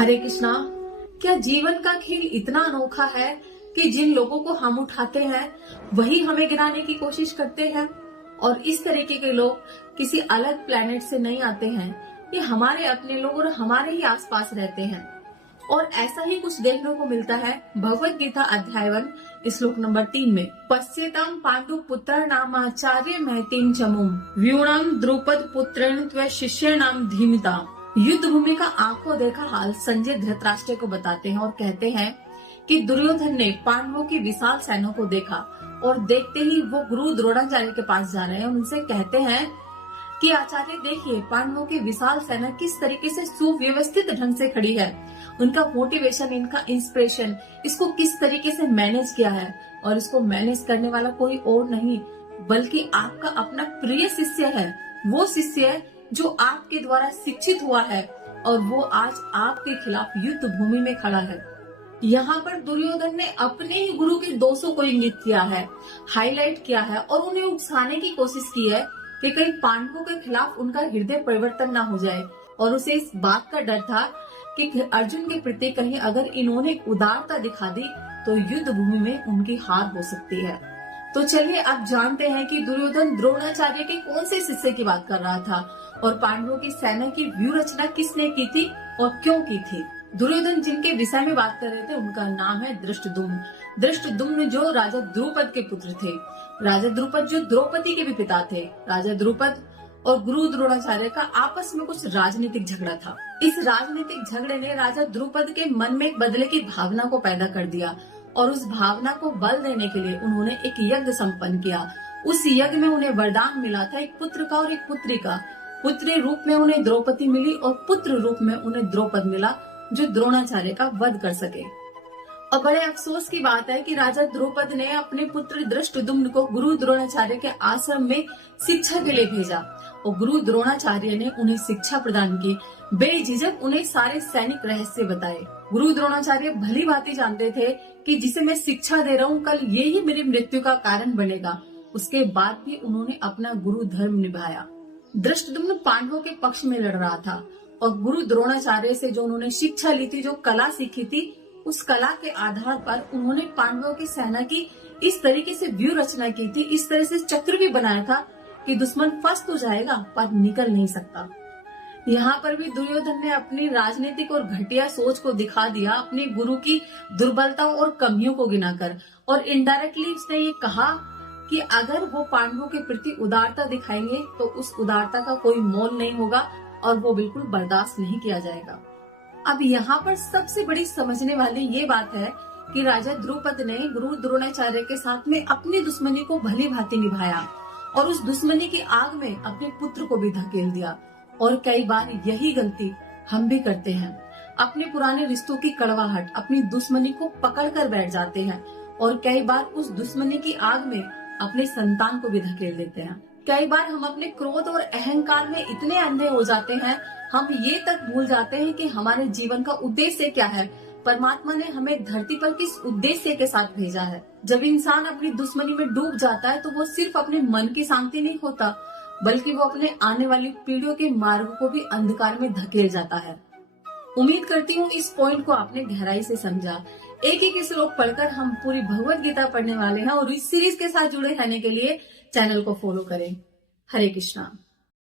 हरे कृष्णा। क्या जीवन का खेल इतना अनोखा है कि जिन लोगों को हम उठाते हैं वही हमें गिराने की कोशिश करते हैं, और इस तरीके के लोग किसी अलग प्लेनेट से नहीं आते हैं। ये हमारे अपने लोग और हमारे ही आसपास रहते हैं। और ऐसा ही कुछ देखने को मिलता है भगवत गीता अध्याय 1 श्लोक नंबर 3 में। पश्येताम पांडु पुत्र नामाचार्य महतीम चमुम व्यूणम द्रुपद पुत्रेण त्व शिष्य नाम धीमिता। युद्ध भूमि का आंखों देखा हाल संजय धृतराष्ट्र को बताते हैं और कहते हैं कि दुर्योधन ने पांडवों की विशाल सेना को देखा और देखते ही वो गुरु द्रोणाचार्य के पास जा रहे हैं और उनसे कहते हैं कि आचार्य देखिए पांडवों की विशाल सेना किस तरीके से सुव्यवस्थित ढंग से खड़ी है। उनका मोटिवेशन, इनका इंस्पिरेशन, इसको किस तरीके से मैनेज किया है, और इसको मैनेज करने वाला कोई और नहीं बल्कि आपका अपना प्रिय शिष्य है। वो शिष्य जो आपके द्वारा शिक्षित हुआ है और वो आज आपके खिलाफ युद्ध भूमि में खड़ा है। यहाँ पर दुर्योधन ने अपने ही गुरु के दोषों को इंगित किया है, हाईलाइट किया है और उन्हें उकसाने की कोशिश की है कि कहीं पांडवों के खिलाफ उनका हृदय परिवर्तन ना हो जाए। और उसे इस बात का डर था कि अर्जुन के प्रति कहीं अगर इन्होंने उदारता दिखा दी तो युद्ध भूमि में उनकी हार हो सकती है। तो चलिए अब जानते हैं कि दुर्योधन द्रोणाचार्य के कौन से शिष्य की बात कर रहा था और पांडवों की सेना की व्यूह रचना किसने की थी और क्यों की थी। दुर्योधन जिनके विषय में बात कर रहे थे उनका नाम है धृष्टद्युम्न। धृष्टद्युम्न जो राजा द्रुपद के पुत्र थे। राजा द्रुपद जो द्रौपदी के भी पिता थे। राजा द्रुपद और गुरु द्रोणाचार्य का आपस में कुछ राजनीतिक झगड़ा था। इस राजनीतिक झगड़े ने राजा द्रुपद के मन में बदले की भावना को पैदा कर दिया और उस भावना को बल देने के लिए उन्होंने एक यज्ञ संपन्न किया। उस यज्ञ में उन्हें वरदान मिला था एक पुत्र का और एक पुत्री का। पुत्री रूप में उन्हें द्रौपदी मिली और पुत्र रूप में उन्हें द्रौपद मिला जो द्रोणाचार्य का वध कर सके। और बड़े अफसोस की बात है कि राजा द्रुपद ने अपने पुत्र धृष्टद्युम्न को गुरु द्रोणाचार्य के आश्रम में शिक्षा के लिए भेजा और गुरु द्रोणाचार्य ने उन्हें शिक्षा प्रदान की। बेझिझक उन्हें सारे सैनिक रहस्य बताए। गुरु द्रोणाचार्य भली भांति जानते थे कि जिसे मैं शिक्षा दे रहा हूँ कल ये ही मेरी मृत्यु का कारण बनेगा। उसके बाद भी उन्होंने अपना गुरु धर्म निभाया। धृष्टद्युम्न पांडवों के पक्ष में लड़ रहा था और गुरु द्रोणाचार्य से जो उन्होंने शिक्षा ली थी, जो कला सीखी थी, उस कला के आधार पर उन्होंने पांडवों की सेना की इस तरीके से व्यूह रचना की थी, इस तरह से चक्र भी बनाया था कि दुश्मन फंस तो जाएगा पर निकल नहीं सकता। यहाँ पर भी दुर्योधन ने अपनी राजनीतिक और घटिया सोच को दिखा दिया, अपने गुरु की दुर्बलताओं और कमियों को गिनाकर। और इनडायरेक्टली उसने ये कहा कि अगर वो पांडवों के प्रति उदारता दिखाएंगे तो उस उदारता का कोई मोल नहीं होगा और वो बिल्कुल बर्दाश्त नहीं किया जाएगा। अब यहाँ पर सबसे बड़ी समझने वाली ये बात है कि राजा द्रुपद ने गुरु द्रोणाचार्य के साथ में अपनी दुश्मनी को भली भांति निभाया और उस दुश्मनी की आग में अपने पुत्र को भी धकेल दिया। और कई बार यही गलती हम भी करते हैं। अपने पुराने रिश्तों की कड़वाहट, अपनी दुश्मनी को पकड़ कर बैठ जाते हैं और कई बार उस दुश्मनी की आग में अपने संतान को भी धकेल देते हैं। कई बार हम अपने क्रोध और अहंकार में इतने अंधे हो जाते हैं, हम ये तक भूल जाते हैं कि हमारे जीवन का उद्देश्य क्या है, परमात्मा ने हमें धरती पर किस उद्देश्य के साथ भेजा है। जब इंसान अपनी दुश्मनी में डूब जाता है तो वो सिर्फ अपने मन की शांति नहीं होता बल्कि वो अपने आने वाली पीढ़ियों के मार्ग को भी अंधकार में धकेल जाता है। उम्मीद करती हूँ इस पॉइंट को आपने गहराई से समझा। एक एक श्लोक पढ़कर हम पूरी भगवत गीता पढ़ने वाले हैं और इस सीरीज के साथ जुड़े रहने के लिए चैनल को फॉलो करें। हरे कृष्णा।